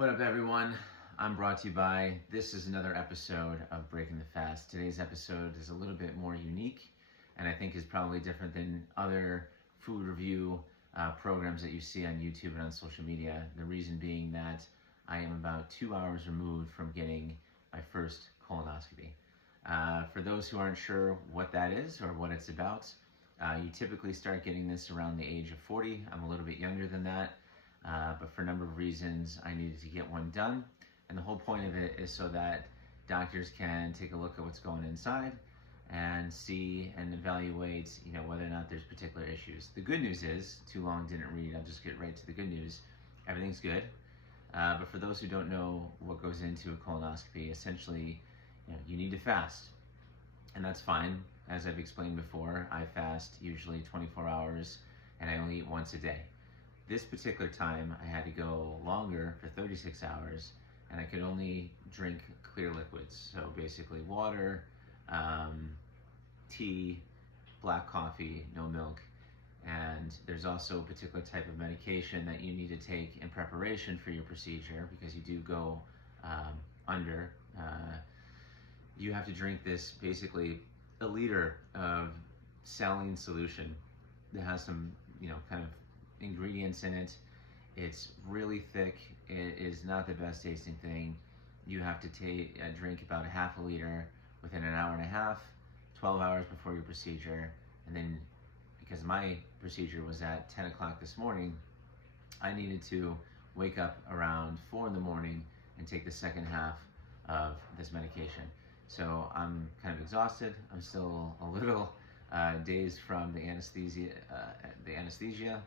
What up, everyone? I'm brought to you by, this is another episode of Breaking the Fast. Today's episode is a little bit more unique and I think is probably different than other food review programs that you see on YouTube and on social media. The reason being that I am about 2 hours removed from getting my first colonoscopy. For those who aren't sure what that is or what it's about, you typically start getting this around the age of 40. I'm a little bit younger than that. But for a number of reasons, I needed to get one done. And the whole point of it is so that doctors can take a look at what's going inside and see and evaluate, whether or not there's particular issues. The good news is, too long didn't read, I'll just get right to the good news. Everything's good. But for those who don't know what goes into a colonoscopy, essentially, you need to fast. And that's fine. As I've explained before, I fast usually 24 hours and I only eat once a day. This particular time, I had to go longer for 36 hours, and I could only drink clear liquids. So basically water, tea, black coffee, no milk. And there's also a particular type of medication that you need to take in preparation for your procedure because you do go under. You have to drink this, basically a liter of saline solution that has some, kind of ingredients in it. It's really thick. It is not the best tasting thing. You have to drink about a half a liter within an hour and a half, 12 hours before your procedure. And then because my procedure was at 10 o'clock this morning, I needed to wake up around 4 in the morning and take the second half of this medication. So I'm kind of exhausted. I'm still a little dazed from the anesthesia.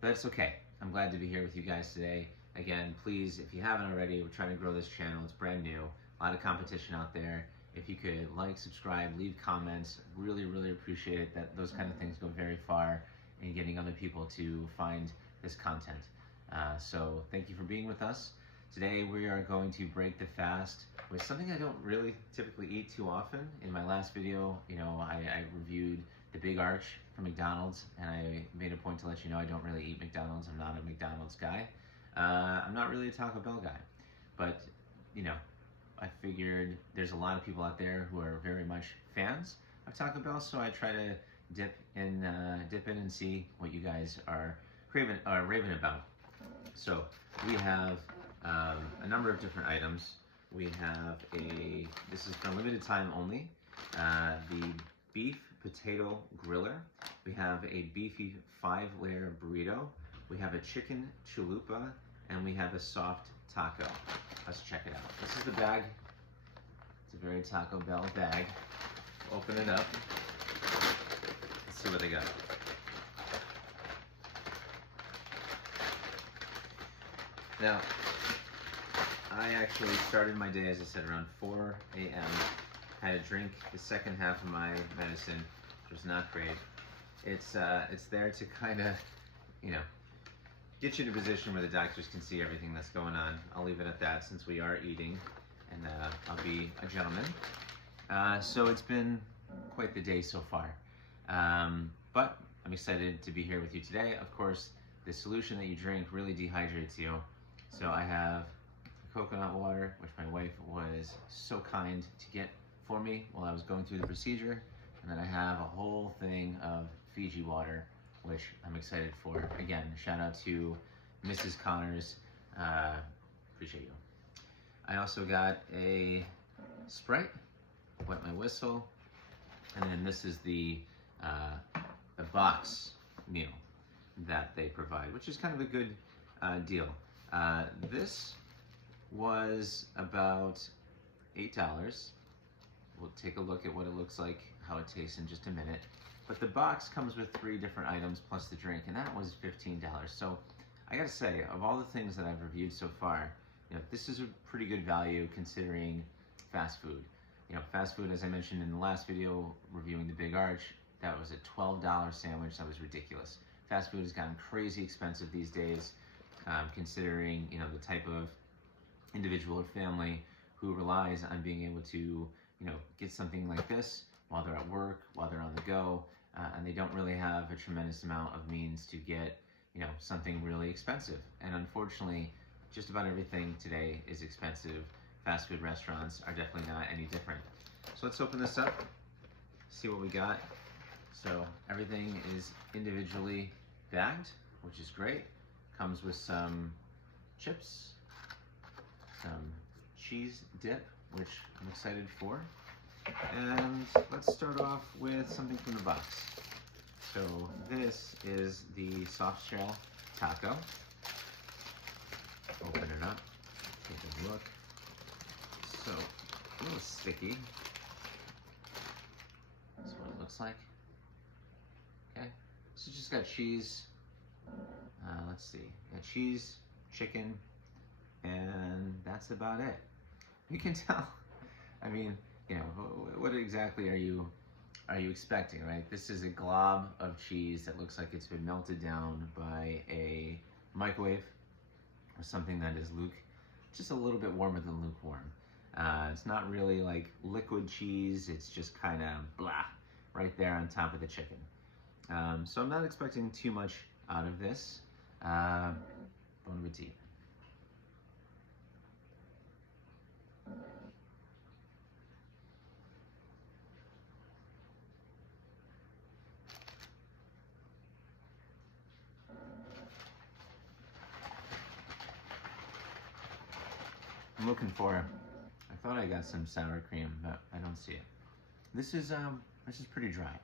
But it's okay. I'm glad to be here with you guys today. Again, please, if you haven't already, we're trying to grow this channel. It's brand new. A lot of competition out there. If you could like, subscribe, leave comments, really, really appreciate it. Those kind of things go very far in getting other people to find this content. So thank you for being with us. Today we are going to break the fast with something I don't really typically eat too often. In my last video, I reviewed the Big Arch from McDonald's, and I made a point to let you know I don't really eat McDonald's. I'm not a McDonald's guy. I'm not really a Taco Bell guy, but I figured there's a lot of people out there who are very much fans of Taco Bell, so I try to dip in and see what you guys are raving about. So we have a number of different items. We have this is for limited time only, the Beefy Potato Griller. We have a beefy 5-layer burrito. We have a chicken chalupa, and we have a soft taco. Let's check it out. This is the bag. It's a very Taco Bell bag. Open it up. Let's see what they got. Now, I actually started my day, as I said, around 4 a.m. I had to drink the second half of my medicine, which was not great. It's there to kind of, get you in a position where the doctors can see everything that's going on. I'll leave it at that since we are eating, and I'll be a gentleman. So it's been quite the day so far. But I'm excited to be here with you today. Of course, the solution that you drink really dehydrates you. So I have coconut water, which my wife was so kind to get for me while I was going through the procedure. And then I have a whole thing of Fiji water, which I'm excited for. Again, shout out to Mrs. Connors. Appreciate you. I also got a Sprite, wet my whistle, and then this is the box meal that they provide, which is kind of a good deal. This was about $8. We'll take a look at what it looks like, how it tastes in just a minute. But the box comes with 3 different items plus the drink, and that was $15. So I gotta say, of all the things that I've reviewed so far, this is a pretty good value considering fast food. Fast food, as I mentioned in the last video reviewing the Big Arch, that was a $12 sandwich. That was ridiculous. Fast food has gotten crazy expensive these days, considering the type of individual or family who relies on being able to get something like this while they're at work, while they're on the go, and they don't really have a tremendous amount of means to get something really expensive. And unfortunately, just about everything today is expensive. Fast food restaurants are definitely not any different. So let's open this up, see what we got. So everything is individually bagged, which is great. Comes with some chips, some cheese dip, which I'm excited for. And let's start off with something from the box. So this is the soft shell taco. Open it up, take a look. So a little sticky. That's what it looks like. Okay, so just got cheese. Let's see, got cheese, chicken, and that's about it. You can tell. I mean, you know, what exactly are you expecting, right? This is a glob of cheese that looks like it's been melted down by a microwave or something that is just a little bit warmer than lukewarm. It's not really like liquid cheese, it's just kind of blah right there on top of the chicken. So I'm not expecting too much out of this. Bon appetit. I'm looking for, I thought I got some sour cream, but I don't see it. This is pretty dry.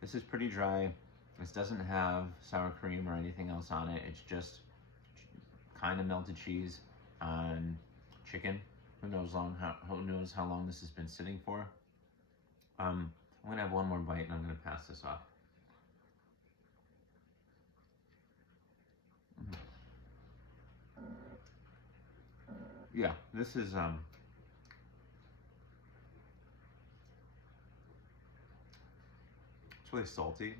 This is pretty dry. This doesn't have sour cream or anything else on it. It's just kind of melted cheese on chicken. Who knows how long this has been sitting for. I'm gonna have one more bite and I'm gonna pass this off. Yeah, this is it's really salty.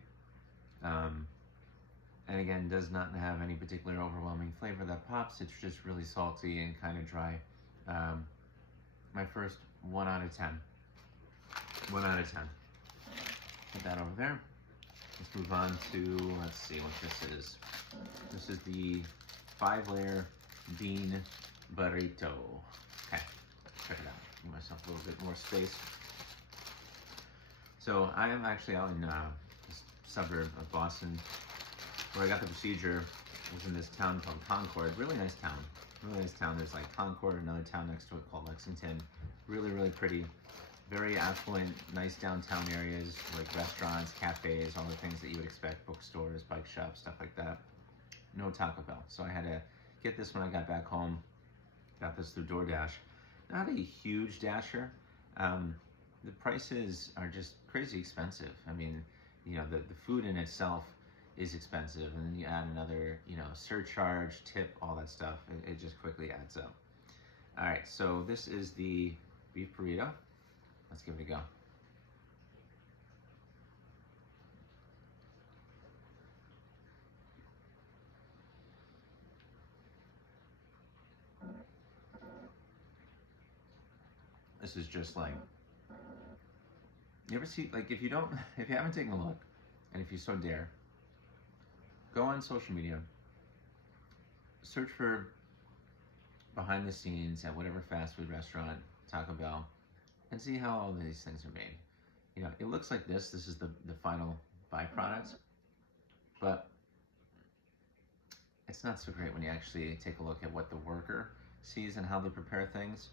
And again, does not have any particular overwhelming flavor that pops. It's just really salty and kind of dry. My first 1 out of 10. 1 out of 10. Put that over there. Let's move on to, let's see what this is. This is the 5-layer bean burrito. Okay, check it out. Give myself a little bit more space. So I am actually out in this suburb of Boston, where I got the procedure. It was in this town called Concord. Really nice town. Really nice town. There's like Concord, another town next to it called Lexington. Really, really pretty. Very affluent, nice downtown areas, like restaurants, cafes, all the things that you would expect, bookstores, bike shops, stuff like that. No Taco Bell. So I had to get this when I got back home. Got this through DoorDash. Not a huge dasher. The prices are just crazy expensive. I mean, you know, the food in itself is expensive, and then you add another, you know, surcharge, tip, all that stuff. It just quickly adds up. All right, so this is the beef burrito. Let's give it a go. This is just like, you ever see, like, if you haven't taken a look, and if you so dare, go on social media, search for behind the scenes at whatever fast food restaurant, Taco Bell, and see how all these things are made. You know, it looks like this is the final byproduct, but it's not so great when you actually take a look at what the worker sees and how they prepare things.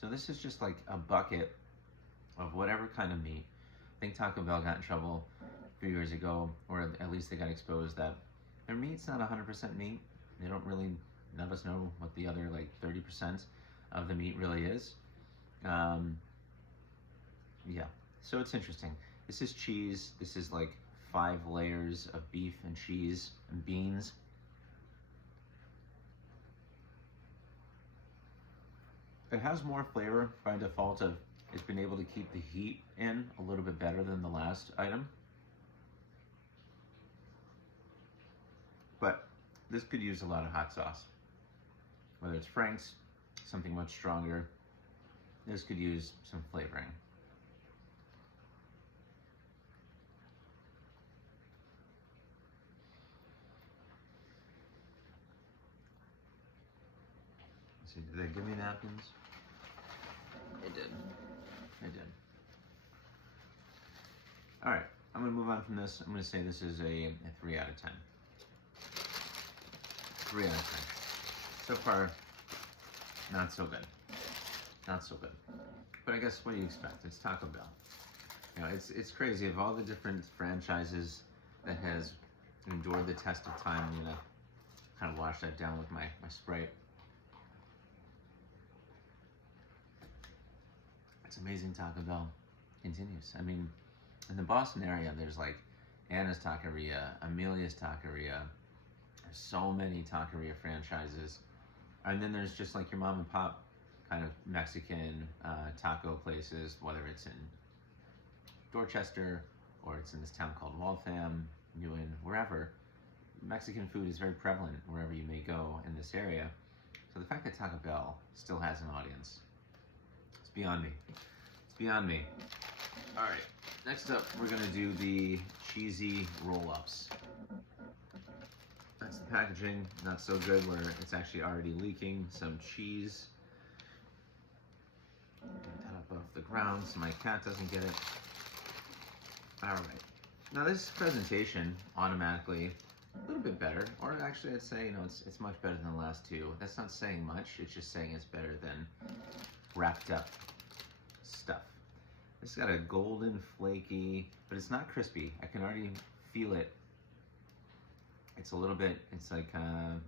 So this is just like a bucket of whatever kind of meat. I think Taco Bell got in trouble a few years ago, or at least they got exposed that their meat's not 100% meat. They don't really let us know what the other like 30% of the meat really is. Yeah, so it's interesting. This is cheese. This is like 5 layers of beef and cheese and beans. It has more flavor by default of it's been able to keep the heat in a little bit better than the last item. But this could use a lot of hot sauce. Whether it's Frank's, something much stronger, this could use some flavoring. See, did they give me napkins? They did. They did. All right, I'm gonna move on from this. I'm gonna say this is a 3 out of 10. 3 out of 10. So far, not so good. Not so good. But I guess what do you expect? It's Taco Bell. You know, it's crazy. Of all the different franchises that has endured the test of time, I'm gonna kind of wash that down with my Sprite. It's amazing Taco Bell continues. I mean, in the Boston area, there's like Anna's Taqueria, Amelia's Taqueria. There's so many taqueria franchises. And then there's just like your mom and pop kind of Mexican taco places, whether it's in Dorchester or it's in this town called Waltham, Newen, wherever. Mexican food is very prevalent wherever you may go in this area. So the fact that Taco Bell still has an audience, it's beyond me. It's beyond me. All right, next up, we're gonna do the cheesy roll-ups. That's the packaging, not so good where it's actually already leaking some cheese. Get that up off the ground so my cat doesn't get it. All right, now this presentation automatically a little bit better, or actually I'd say, you know, it's much better than the last two. That's not saying much, it's just saying it's better than wrapped up stuff. It's got a golden flaky, but it's not crispy. I can already feel it. It's a little bit, it's like, I'm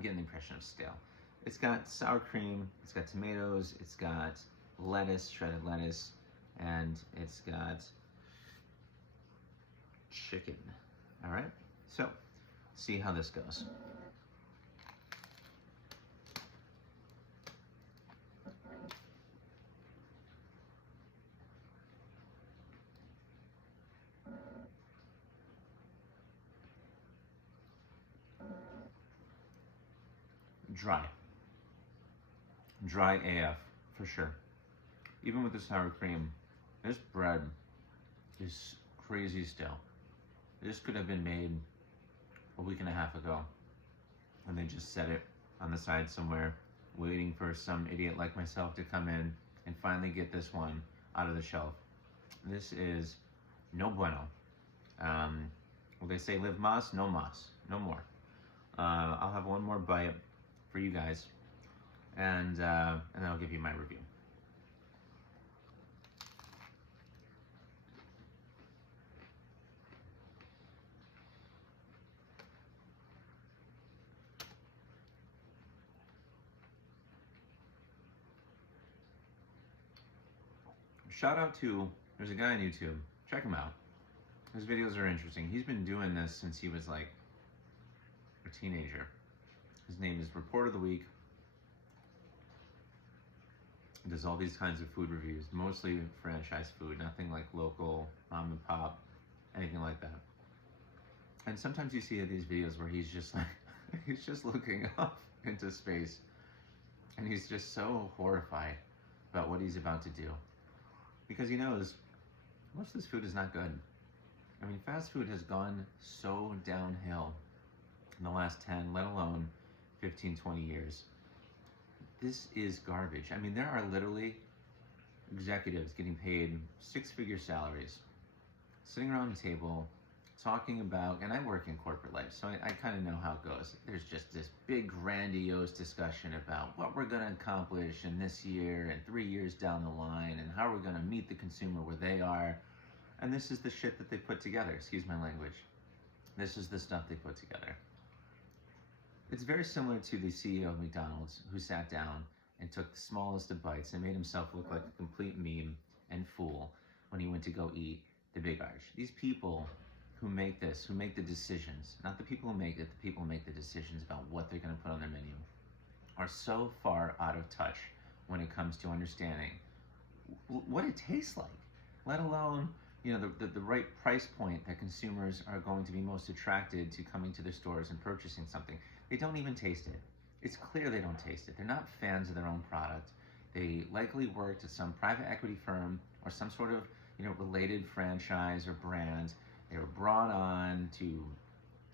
getting the impression of stale. It's got sour cream, it's got tomatoes, it's got lettuce, shredded lettuce, and it's got chicken. All right, so see how this goes. Dry AF for sure. Even with the sour cream, this bread is crazy stale. This could have been made a week and a half ago, and they just set it on the side somewhere, waiting for some idiot like myself to come in and finally get this one out of the shelf. This is no bueno. Well, they say live mas, no mas, no more. I'll have one more bite for you guys, and then I'll give you my review. Shout out to, there's a guy on YouTube, check him out. His videos are interesting. He's been doing this since he was like a teenager. His name is Report of the Week. He does all these kinds of food reviews, mostly franchise food, nothing like local, mom and pop, anything like that. And sometimes you see these videos where he's just like, he's just looking up into space, and he's just so horrified about what he's about to do. Because he knows most of this food is not good. I mean, fast food has gone so downhill in the last 10, let alone 15, 20 years. This is garbage. I mean, there are literally executives getting paid 6-figure salaries, sitting around a table, talking about, and I work in corporate life, so I kind of know how it goes. There's just this big grandiose discussion about what we're gonna accomplish in this year and 3 years down the line, and how we're gonna meet the consumer where they are. And this is the shit that they put together, excuse my language. This is the stuff they put together. It's very similar to the CEO of McDonald's, who sat down and took the smallest of bites and made himself look like a complete meme and fool when he went to go eat the Big Arch. These people who make this, who make the decisions, not the people who make it, the people who make the decisions about what they're gonna put on their menu, are so far out of touch when it comes to understanding what it tastes like, let alone, you know, the right price point that consumers are going to be most attracted to coming to their stores and purchasing something. They don't even taste it. It's clear they don't taste it. They're not fans of their own product. They likely worked at some private equity firm or some sort of, you know, related franchise or brand. They were brought on to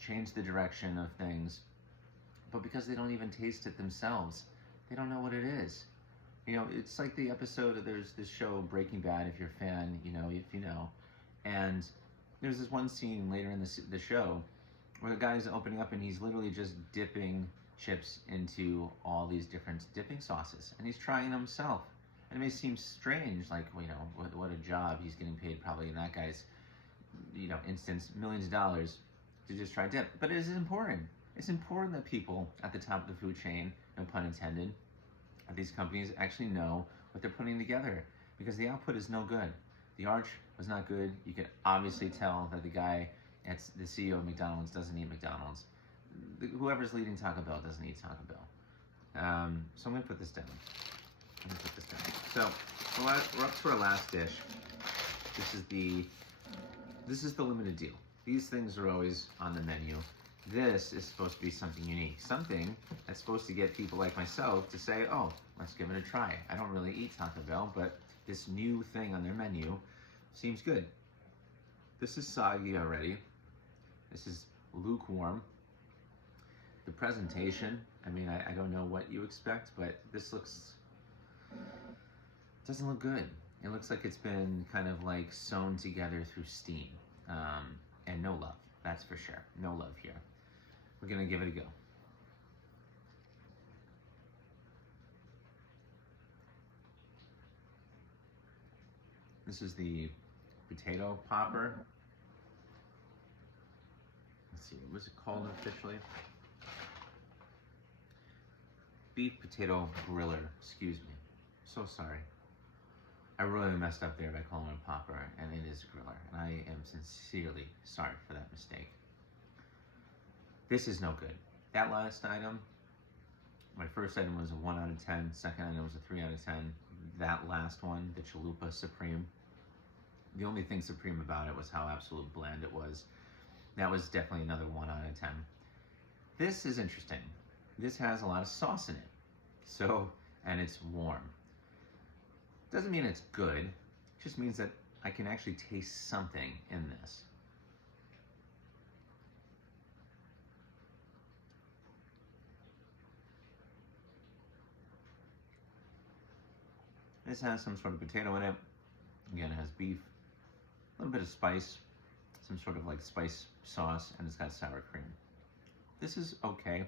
change the direction of things. but because they don't even taste it themselves, they don't know what it is. You know, it's like the episode of, there's this show Breaking Bad, if you're a fan, you know, if you know, and there's this one scene later in the show where the guy's opening up and he's literally just dipping chips into all these different dipping sauces, and he's trying them himself. And it may seem strange, like, you know, what a job, he's getting paid probably in that guy's, you know, instance, millions of dollars to just try dip. But it is important. It's important that people at the top of the food chain, no pun intended, of these companies actually know what they're putting together, because the output is no good. The arch was not good. You could obviously tell that the guy, that's the CEO of McDonald's, doesn't eat McDonald's. Whoever's leading Taco Bell doesn't eat Taco Bell. So I'm gonna put this down. So we're up to our last dish. This is the limited deal. These things are always on the menu. This is supposed to be something unique, something that's supposed to get people like myself to say, oh, let's give it a try. I don't really eat Taco Bell, but this new thing on their menu seems good. This is soggy already. This is lukewarm. The presentation, I mean, I don't know what you expect, but this doesn't look good. It looks like it's been kind of like sewn together through steam. And no love, that's for sure. No love here. We're gonna give it a go. This is the potato popper. Let's see, what was it called officially? Beef Potato Griller, excuse me. So sorry. I really messed up there by calling it a popper, and it is a griller, and I am sincerely sorry for that mistake. This is no good. That last item, my first item was a 1 out of 10, second item was a 3 out of 10. That last one, the Chalupa Supreme, the only thing supreme about it was how absolute bland it was. That was definitely another 1 out of 10. This is interesting. This has a lot of sauce in it, so, and it's warm. Doesn't mean it's good, it just means that I can actually taste something in this. This has some sort of potato in it. Again, it has beef, a little bit of spice, some sort of like spice sauce, and it's got sour cream. This is okay.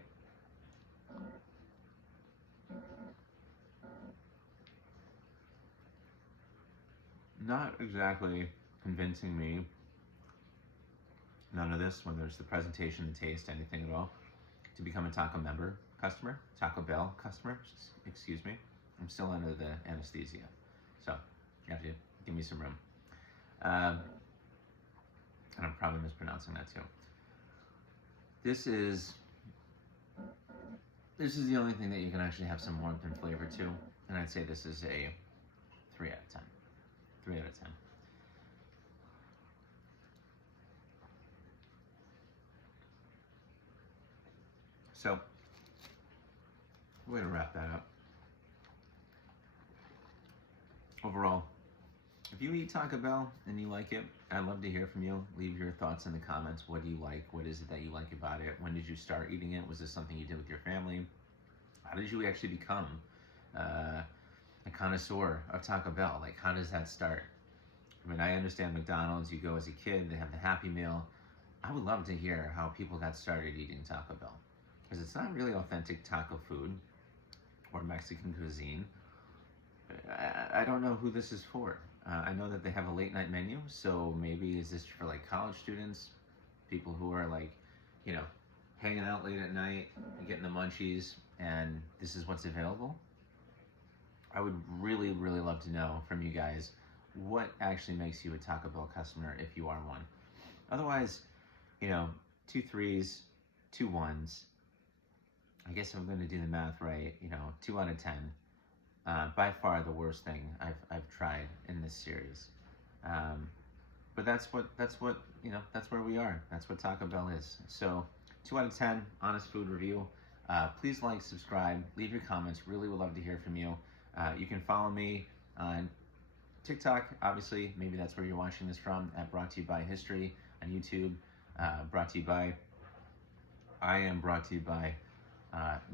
Not exactly convincing me, none of this, whether it's the presentation, the taste, anything at all, to become a Taco Bell customer, excuse me. I'm still under the anesthesia, so you have to give me some room. And I'm probably mispronouncing that too. This is the only thing that you can actually have some warmth and flavor to, and I'd say this is a 3 out of 10. 3 out of 10. So, we're gonna wrap that up. Overall, if you eat Taco Bell and you like it, I'd love to hear from you. Leave your thoughts in the comments. What do you like? What is it that you like about it? When did you start eating it? Was this something you did with your family? How did you actually become a connoisseur of Taco Bell? Like, how does that start? I mean, I understand McDonald's, you go as a kid, they have the Happy Meal. I would love to hear how people got started eating Taco Bell, because it's not really authentic taco food or Mexican cuisine. I don't know who this is for. I know that they have a late night menu, so maybe is this for like college students, people who are like, you know, hanging out late at night, getting the munchies, and this is what's available? I would really, really love to know from you guys what actually makes you a Taco Bell customer if you are one. Otherwise, you know, 2 3s, 2 1s. I guess I'm going to do the math right. You know, 2 out of 10. By far the worst thing I've tried in this series. But that's what you know. That's where we are. That's what Taco Bell is. So 2 out of 10, honest food review. Please like, subscribe, leave your comments. Really would love to hear from you. You can follow me on TikTok, obviously. Maybe that's where you're watching this from. At Brought to You by History on YouTube. Brought to you by. I am brought to you by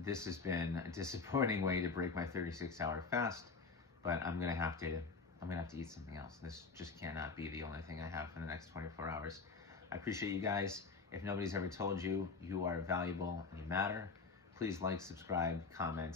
This has been a disappointing way to break my 36-hour fast, but I'm gonna have to eat something else. This just cannot be the only thing I have for the next 24 hours. I appreciate you guys. If nobody's ever told you, you are valuable and you matter. Please like, subscribe, comment.